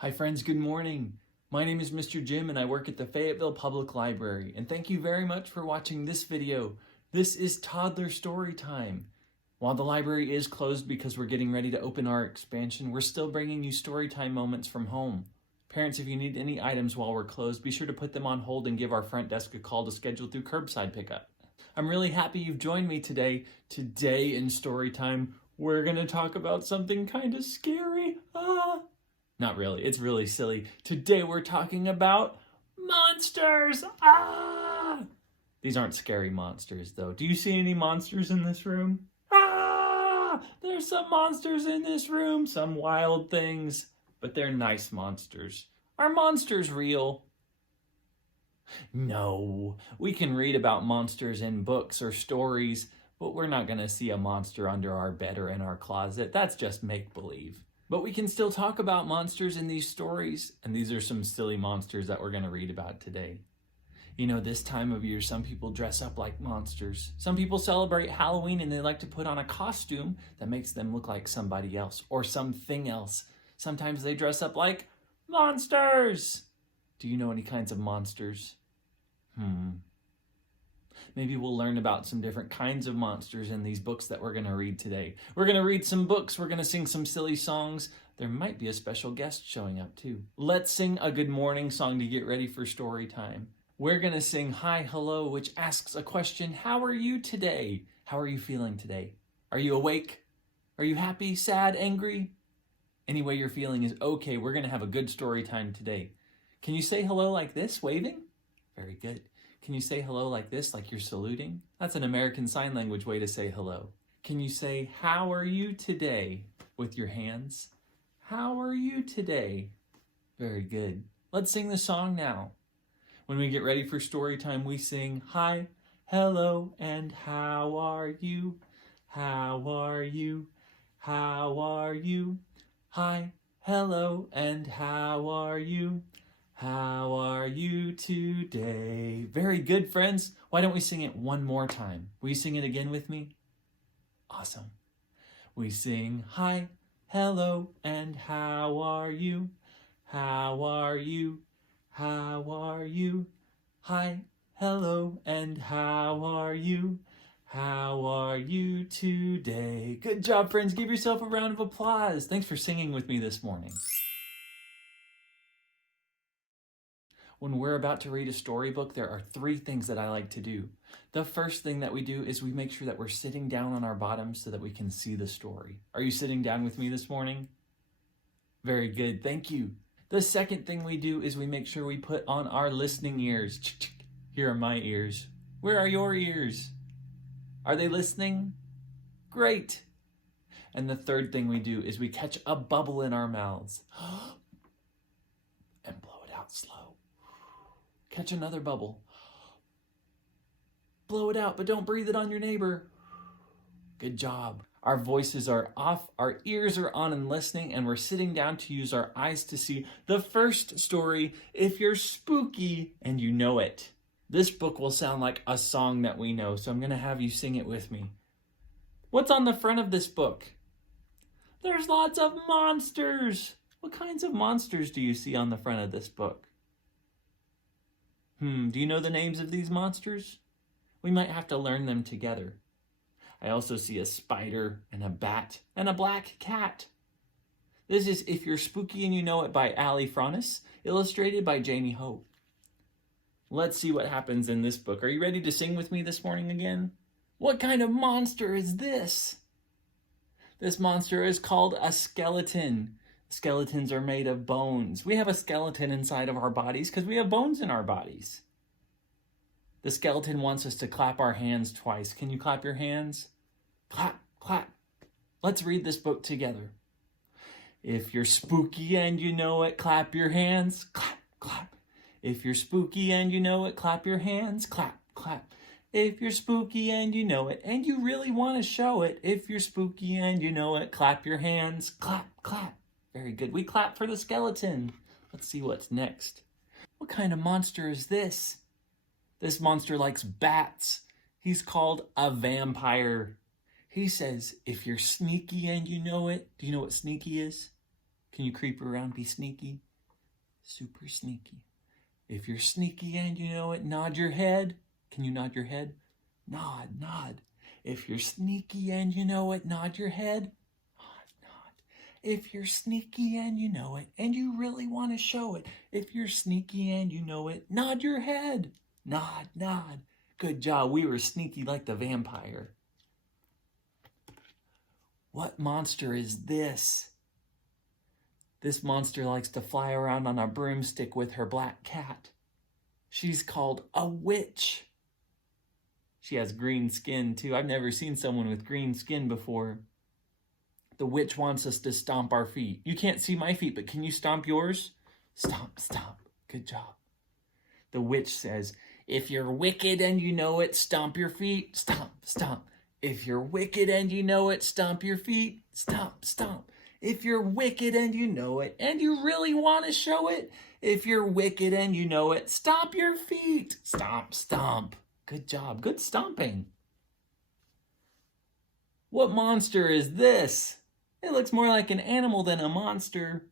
Hi friends, good morning. My name is Mr. Jim and I work at the Fayetteville Public Library, and thank you very much for watching this video. This is Toddler Story Time. While the library is closed because we're getting ready to open our expansion, we're still bringing you story time moments from home. Parents, if you need any items while we're closed, be sure to put them on hold and give our front desk a call to schedule through curbside pickup. I'm really happy you've joined me today. Today in story time, we're going to talk about something kind of scary. Not really, it's really silly. Today we're talking about monsters! These aren't scary monsters though. Do you see any monsters in this room? There's some monsters in this room, some wild things, but they're nice monsters. Are monsters real? No, we can read about monsters in books or stories, but we're not gonna see a monster under our bed or in our closet. That's just make-believe. But we can still talk about monsters in these stories, and these are some silly monsters that we're going to read about today. You know, this time of year, some people dress up like monsters. Some people celebrate Halloween and they like to put on a costume that makes them look like somebody else or something else. Sometimes they dress up like monsters. Do you know any kinds of monsters? Maybe we'll learn about some different kinds of monsters in these books that we're going to read today. We're going to read some books. We're going to sing some silly songs. There might be a special guest showing up too. Let's sing a good morning song to get ready for story time. We're going to sing Hi, Hello, which asks a question. How are you today? How are you feeling today? Are you awake? Are you happy, sad, angry? Any way you're feeling is okay. We're going to have a good story time today. Can you say hello like this, waving? Very good. Can you say hello like this, like you're saluting? That's an American Sign Language way to say hello. Can you say, how are you today, with your hands? How are you today? Very good. Let's sing the song now. When we get ready for story time, we sing, hi, hello, and how are you? How are you? How are you? Hi, hello, and how are you? How are you today? Very good, friends. Why don't we sing it one more time? Will you sing it again with me? Awesome. We sing, hi, hello, and how are you? How are you? How are you? Hi, hello, and how are you? How are you today? Good job, friends. Give yourself a round of applause. Thanks for singing with me this morning. When we're about to read a storybook, there are 3 things that I like to do. The first thing that we do is we make sure that we're sitting down on our bottoms so that we can see the story. Are you sitting down with me this morning? Very good, thank you. The second thing we do is we make sure we put on our listening ears. Here are my ears. Where are your ears? Are they listening? Great. And the third thing we do is we catch a bubble in our mouths and blow it out slow. Catch another bubble. Blow it out, but don't breathe it on your neighbor. Good job. Our voices are off, our ears are on and listening, and we're sitting down to use our eyes to see the first story, If You're Spooky and You Know It. This book will sound like a song that we know, so I'm going to have you sing it with me. What's on the front of this book? There's lots of monsters. What kinds of monsters do you see on the front of this book? Do you know the names of these monsters? We might have to learn them together. I also see a spider and a bat and a black cat. This is If You're Spooky and You Know It by Allie Fronis, illustrated by Janie Hope. Let's see what happens in this book. Are you ready to sing with me this morning again? What kind of monster is this? This monster is called a skeleton. Skeletons are made of bones. We have a skeleton inside of our bodies because we have bones in our bodies. The skeleton wants us to clap our hands twice. Can you clap your hands? Clap, clap. Let's read this book together. If you're spooky and you know it, clap your hands. Clap, clap. If you're spooky and you know it, clap your hands. Clap, clap. If you're spooky and you know it, and you really want to show it, if you're spooky and you know it, clap your hands. Clap, clap. Very good. We clap for the skeleton. Let's see what's next. What kind of monster is this? This monster likes bats. He's called a vampire. He says, if you're sneaky and you know it, do you know what sneaky is? Can you creep around, be sneaky? super sneaky. If you're sneaky and you know it, nod your head. Can you nod your head? Nod, nod. If you're sneaky and you know it, nod your head. Nod, nod. If you're sneaky and you know it, and you really want to show it, if you're sneaky and you know it, nod your head. Nod, nod. Good job. We were sneaky like the vampire. What monster is this? This monster likes to fly around on a broomstick with her black cat. She's called a witch. She has green skin too. I've never seen someone with green skin before. The witch wants us to stomp our feet. You can't see my feet, but can you stomp yours? Stomp, stomp. Good job. The witch says, if you're wicked and you know it, stomp your feet. Stomp, stomp. If you're wicked and you know it, stomp your feet. Stomp, stomp. If you're wicked and you know it, and you really want to show it, if you're wicked and you know it, stomp your feet. Stomp, stomp. Good job. Good stomping. What monster is this? It looks more like an animal than a monster.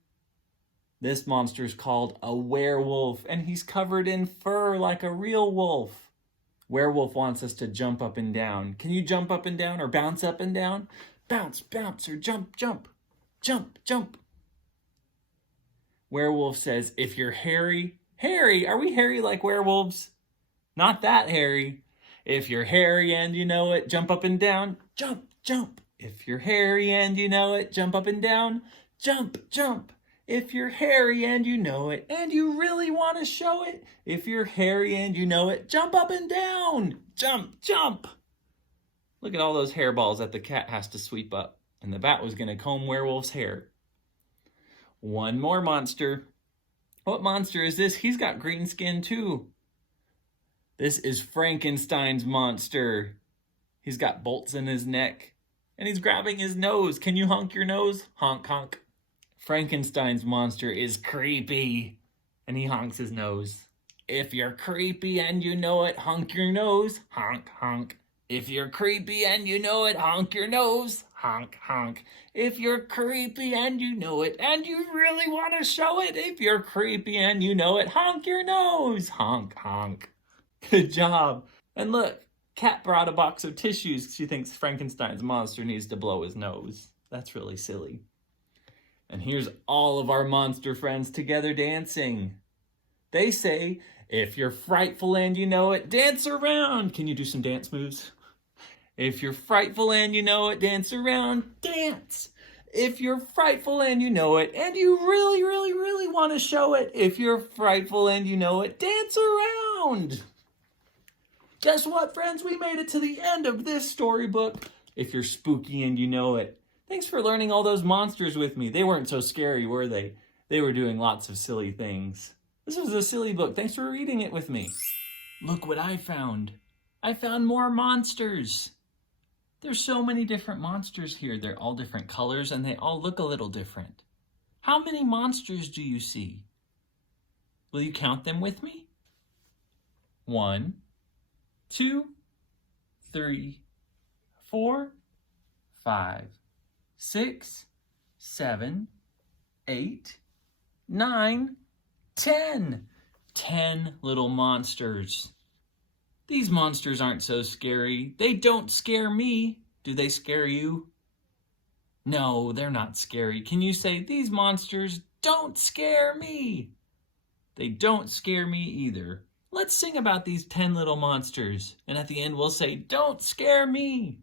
This monster's called a werewolf, and he's covered in fur like a real wolf. Werewolf wants us to jump up and down. Can you jump up and down or bounce up and down? Bounce, bounce, or jump, jump. Jump, jump. Werewolf says, if you're hairy, hairy, are we hairy like werewolves? Not that hairy. If you're hairy and you know it, jump up and down. Jump, jump. If you're hairy and you know it, jump up and down. Jump, jump. If you're hairy and you know it, and you really want to show it, if you're hairy and you know it, jump up and down. Jump, jump. Look at all those hairballs that the cat has to sweep up. And the bat was going to comb Werewolf's hair. One more monster. What monster is this? He's got green skin too. This is Frankenstein's monster. He's got bolts in his neck. And he's grabbing his nose. Can you honk your nose? Honk, honk. Frankenstein's monster is creepy. And he honks his nose. If you're creepy and you know it, honk your nose. Honk, honk. If you're creepy and you know it, honk your nose. Honk, honk. If you're creepy and you know it, and you really want to show it, if you're creepy and you know it, honk your nose. Honk, honk. Good job. And look, Kat brought a box of tissues. She thinks Frankenstein's monster needs to blow his nose. That's really silly. And here's all of our monster friends together dancing. They say, if you're frightful and you know it, dance around. Can you do some dance moves? If you're frightful and you know it, dance around, dance. If you're frightful and you know it, and you really, really, really want to show it, if you're frightful and you know it, dance around. Guess what, friends? We made it to the end of this storybook. If you're spooky and you know it. Thanks for learning all those monsters with me. They weren't so scary, were they? They were doing lots of silly things. This was a silly book. Thanks for reading it with me. Look what I found. I found more monsters. There's so many different monsters here. They're all different colors and they all look a little different. How many monsters do you see? Will you count them with me? 1, 2, 3, 4, 5, 6, 7, 8, 9, 10. 10 little monsters. These monsters aren't so scary. They don't scare me. Do they scare you? No, they're not scary. Can you say, these monsters don't scare me? They don't scare me either. Let's sing about these 10 little monsters. And at the end, we'll say, don't scare me.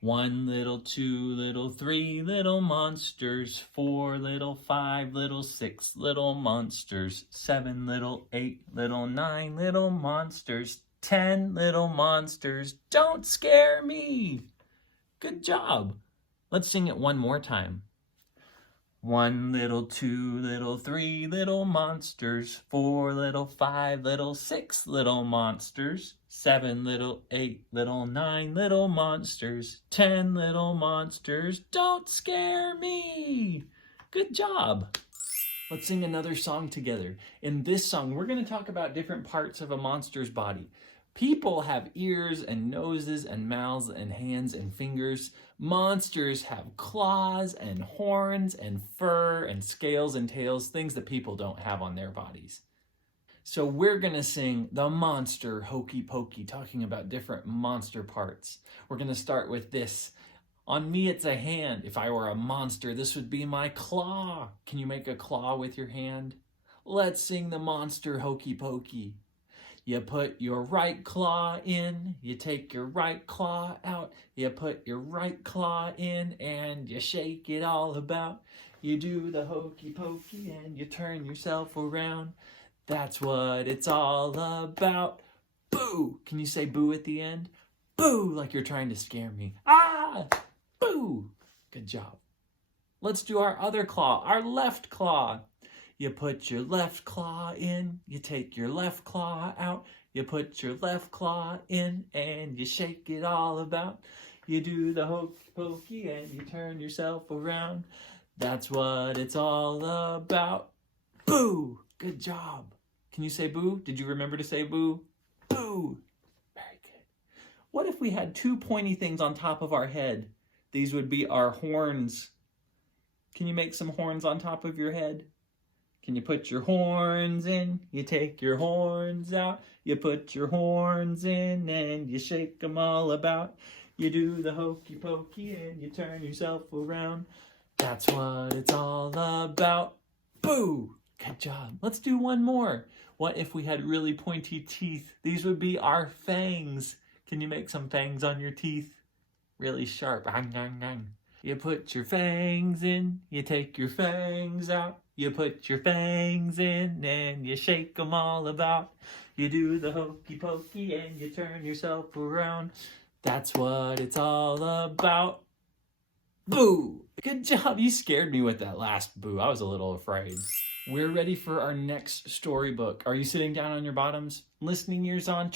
1 little, 2 little, 3 little monsters, 4 little, 5 little, 6 little monsters, 7 little, 8 little, 9 little monsters, 10 little monsters. Don't scare me. Good job. Let's sing it one more time. 1 little, 2 little, 3 little monsters, 4 little, 5 little, 6 little monsters, 7 little, 8 little, 9 little monsters, 10 little monsters. Don't scare me. Good job. Let's sing another song together. In this song, we're going to talk about different parts of a monster's body. People have ears and noses and mouths and hands and fingers. Monsters have claws and horns and fur and scales and tails, things that people don't have on their bodies. So we're going to sing the monster Hokey Pokey, talking about different monster parts. We're going to start with this. On me, it's a hand. If I were a monster, this would be my claw. Can you make a claw with your hand? Let's sing the monster Hokey Pokey. You put your right claw in, you take your right claw out, you put your right claw in and you shake it all about. You do the Hokey Pokey and you turn yourself around. That's what it's all about. Boo! Can you say boo at the end? Boo! Like you're trying to scare me. Ah! Boo! Good job. Let's do our other claw, our left claw. You put your left claw in, you take your left claw out, you put your left claw in and you shake it all about. You do the Hokey Pokey and you turn yourself around. That's what it's all about. Boo! Good job. Can you say boo? Did you remember to say boo? Boo! Very good. What if we had two pointy things on top of our head? These would be our horns. Can you make some horns on top of your head? Can you put your horns in? You take your horns out. You put your horns in and you shake them all about. You do the Hokey Pokey and you turn yourself around. That's what it's all about. Boo! Good job. Let's do one more. What if we had really pointy teeth? These would be our fangs. Can you make some fangs on your teeth? Really sharp. You put your fangs in, you take your fangs out. You put your fangs in and you shake them all about. You do the Hokey Pokey and you turn yourself around. That's what it's all about. Boo! Good job. You scared me with that last boo. I was a little afraid. We're ready for our next storybook. Are you sitting down on your bottoms? Listening ears on?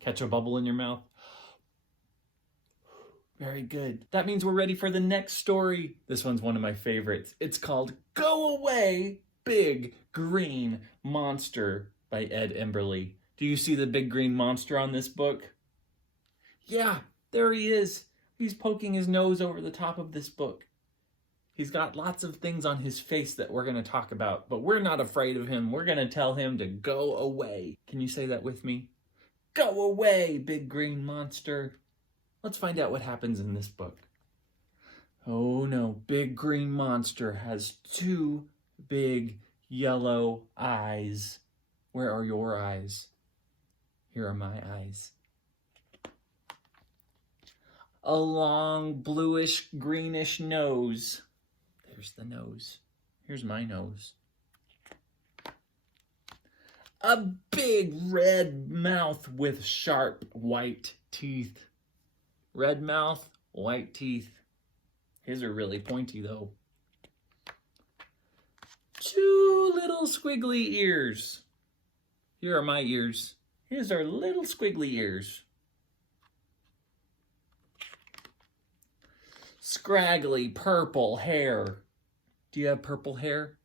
Catch a bubble in your mouth. Very good. That means we're ready for the next story. This one's one of my favorites. It's called Go Away, Big Green Monster by Ed Emberley. Do you see the big green monster on this book? Yeah, there he is. He's poking his nose over the top of this book. He's got lots of things on his face that we're going to talk about, but we're not afraid of him. We're going to tell him to go away. Can you say that with me? Go away, big green monster. Let's find out what happens in this book. Oh no, big green monster has two big yellow eyes. Where are your eyes? Here are my eyes. A long bluish greenish nose. There's the nose. Here's my nose. A big red mouth with sharp white teeth. Red mouth, white teeth. His are really pointy though. Two little squiggly ears. Here are my ears. His are little squiggly ears. Scraggly purple hair. Do you have purple hair?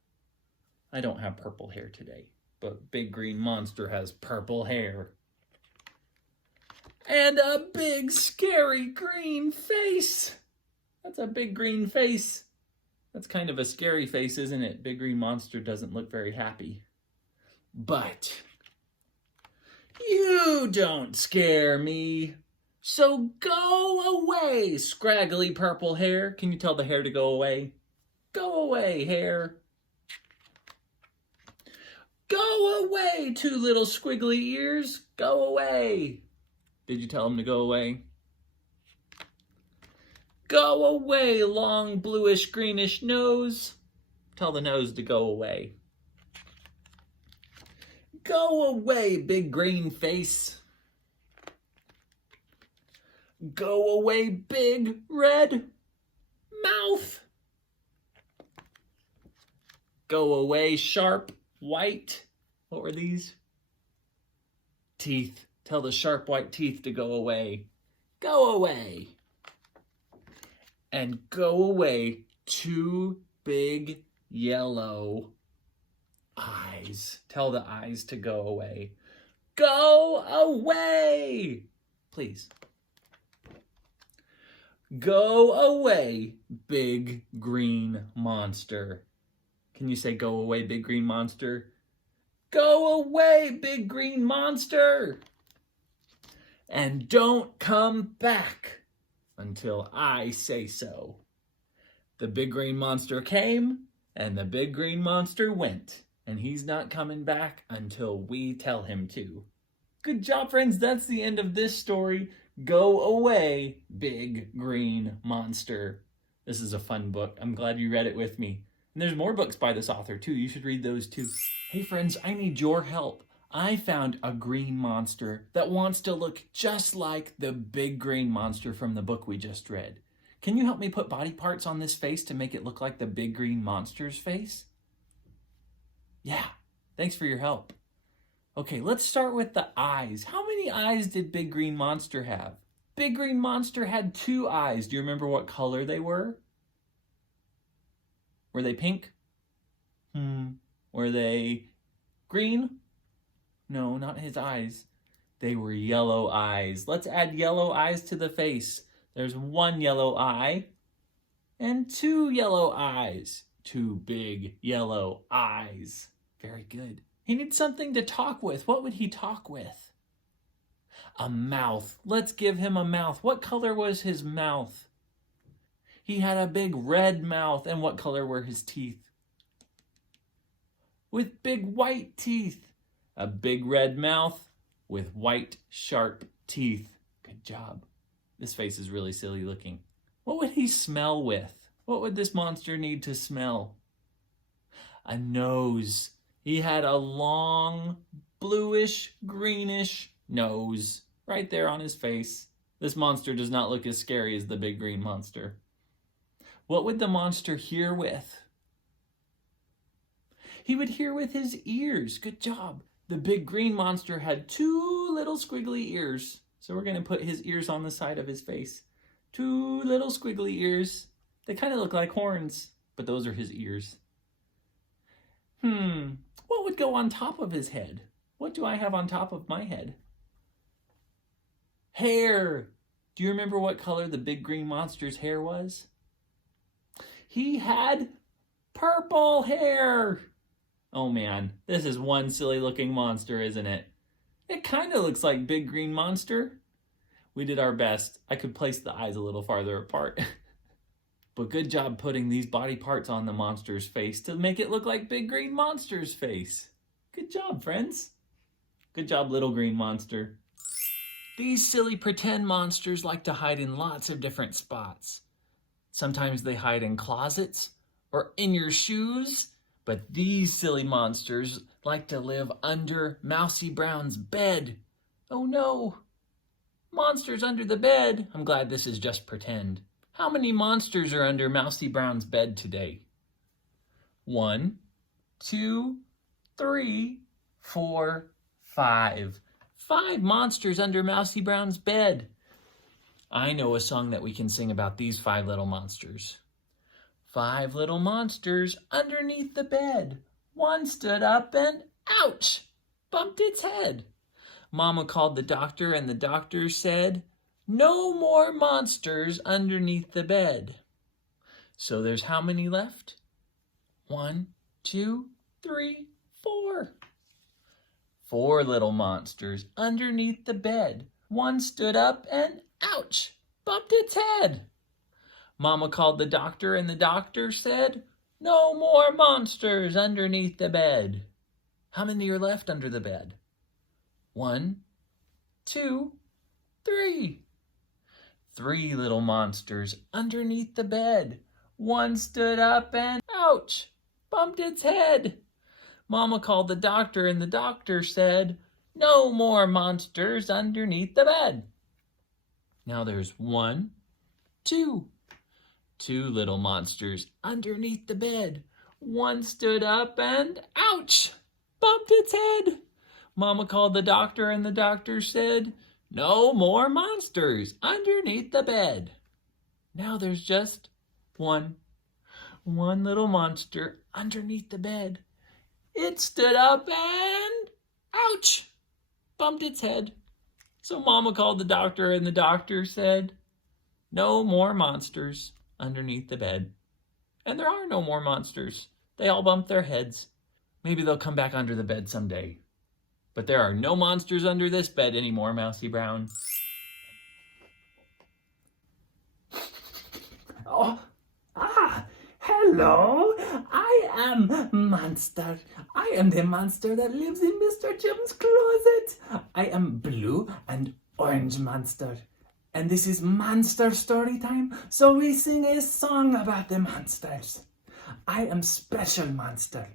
I don't have purple hair today, but Big Green Monster has purple hair. And a big scary green face. That's a big green face. That's kind of a scary face, isn't it? Big Green Monster doesn't look very happy. But you don't scare me. So go away, scraggly purple hair. Can you tell the hair to go away? Go away, hair. Go away, two little squiggly ears. Go away. Did you tell him to go away? Go away, long bluish greenish nose. Tell the nose to go away. Go away, big green face. Go away, big red mouth. Go away, sharp white. What were these? Teeth. Tell the sharp white teeth to go away. Go away. And go away, two big yellow eyes. Tell the eyes to go away. Go away! Please. Go away, big green monster. Can you say go away, big green monster? Go away, big green monster! And don't come back until I say so. The big green monster came, and the big green monster went, and he's not coming back until we tell him to. Good job, friends. That's the end of this story. Go away, big green monster. This is a fun book. I'm glad you read it with me. And there's more books by this author, too. You should read those, too. Hey, friends, I need your help. I found a green monster that wants to look just like the big green monster from the book we just read. Can you help me put body parts on this face to make it look like the big green monster's face? Yeah, thanks for your help. Okay, let's start with the eyes. How many eyes did Big Green Monster have? Big Green Monster had 2 eyes. Do you remember what color they were? Were they pink? Were they green? No, not his eyes. They were yellow eyes. Let's add yellow eyes to the face. There's 1 yellow eye and 2 yellow eyes. 2 big yellow eyes. Very good. He needs something to talk with. What would he talk with? A mouth. Let's give him a mouth. What color was his mouth? He had a big red mouth. And what color were his teeth? With big white teeth. A big red mouth with white sharp teeth. Good job. This face is really silly looking. What would he smell with? What would this monster need to smell? A nose. He had a long, bluish, greenish nose right there on his face. This monster does not look as scary as the big green monster. What would the monster hear with? He would hear with his ears. Good job. The big green monster had 2 little squiggly ears. So we're going to put his ears on the side of his face. 2 little squiggly ears. They kind of look like horns, but those are his ears. What would go on top of his head? What do I have on top of my head? Hair. Do you remember what color the big green monster's hair was? He had purple hair. Oh man, this is one silly looking monster, isn't it? It kind of looks like Big Green Monster. We did our best. I could place the eyes a little farther apart. But good job putting these body parts on the monster's face to make it look like Big Green Monster's face. Good job, friends. Good job, little green monster. These silly pretend monsters like to hide in lots of different spots. Sometimes they hide in closets or in your shoes, but these silly monsters like to live under Mousy Brown's bed. Oh no, monsters under the bed. I'm glad this is just pretend. How many monsters are under Mousy Brown's bed today? 1, 2, 3, 4, 5. 5 monsters under Mousy Brown's bed. I know a song that we can sing about these 5 little monsters. 5 little monsters underneath the bed. 1 stood up and, ouch, bumped its head. Mama called the doctor and the doctor said, no more monsters underneath the bed. So there's how many left? 1, 2, 3, 4. 4 little monsters underneath the bed. 1 stood up and, ouch, bumped its head. Mama called the doctor and the doctor said, no more monsters underneath the bed. How many are left under the bed? 1, 2, 3. 3 little monsters underneath the bed. 1 stood up and, ouch, bumped its head. Mama called the doctor and the doctor said, no more monsters underneath the bed. Now there's 1, 2. 2 little monsters underneath the bed. 1 stood up and, ouch, bumped its head. Mama called the doctor and the doctor said, no more monsters underneath the bed. Now there's just 1 little monster underneath the bed. It stood up and, ouch, bumped its head. So Mama called the doctor, and the doctor said, "No more monsters underneath the bed." And there are no more monsters. They all bumped their heads. Maybe they'll come back under the bed someday. But there are no monsters under this bed anymore, Mousy Brown. Hello, I am Monster. I am the monster that lives in Mr. Jim's closet. I am blue and orange monster. And this is monster story time, so we sing a song about the monsters. I am special monster.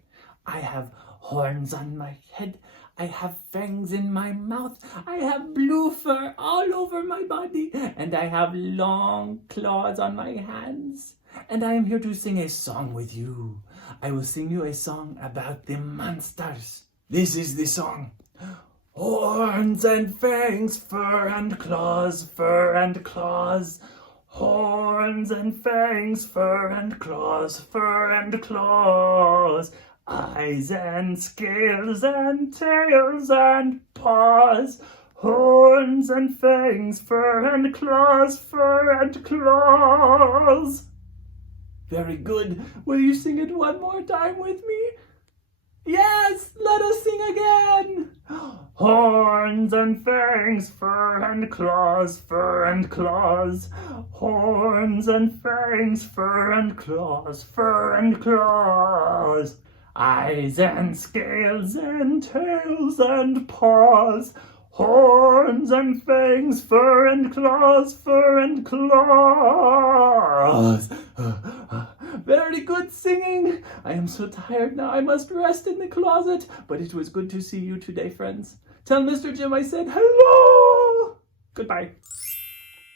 I have horns on my head. I have fangs in my mouth. I have blue fur all over my body. And I have long claws on my hands. And I am here to sing a song with you. I will sing you a song about the monsters. This is the song. Horns and fangs, fur and claws, fur and claws. Horns and fangs, fur and claws, fur and claws. Eyes and scales and tails and paws. Horns and fangs, fur and claws, fur and claws. Very good. Will you sing it one more time with me? Yes, let us sing again. Horns and fangs, fur and claws, fur and claws. Horns and fangs, fur and claws, fur and claws. Eyes and scales and tails and paws. Horns and fangs, fur and claws, fur and claws. Very good singing. I am so tired now. I must rest in the closet. But it was good to see you today, friends. Tell Mr. Jim I said hello. Goodbye.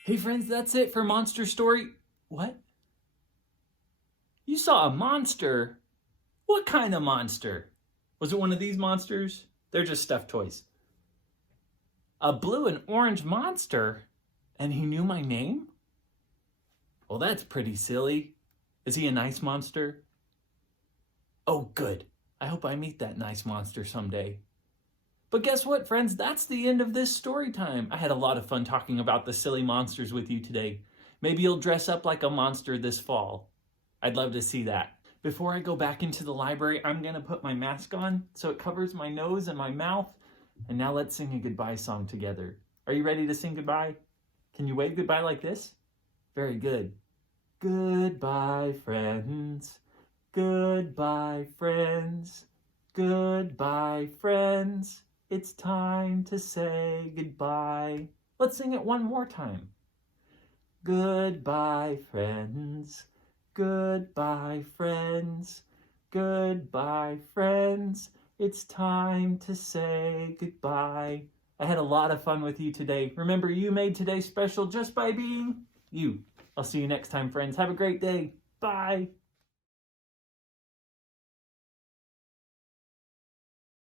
Hey, friends, that's it for Monster Story. What? You saw a monster? What kind of monster? Was it one of these monsters? They're just stuffed toys. A blue and orange monster? And he knew my name? Well, that's pretty silly. Is he a nice monster? Oh, good. I hope I meet that nice monster someday. But guess what, friends? That's the end of this story time. I had a lot of fun talking about the silly monsters with you today. Maybe you'll dress up like a monster this fall. I'd love to see that. Before I go back into the library, I'm going to put my mask on so it covers my nose and my mouth. And now let's sing a goodbye song together. Are you ready to sing goodbye? Can you wave goodbye like this? Very good. Goodbye, friends. Goodbye, friends. Goodbye, friends. It's time to say goodbye. Let's sing it one more time. Goodbye, friends. Goodbye, friends. Goodbye, friends. It's time to say goodbye. I had a lot of fun with you today. Remember, you made today special just by being you. I'll see you next time, friends. Have a great day. Bye.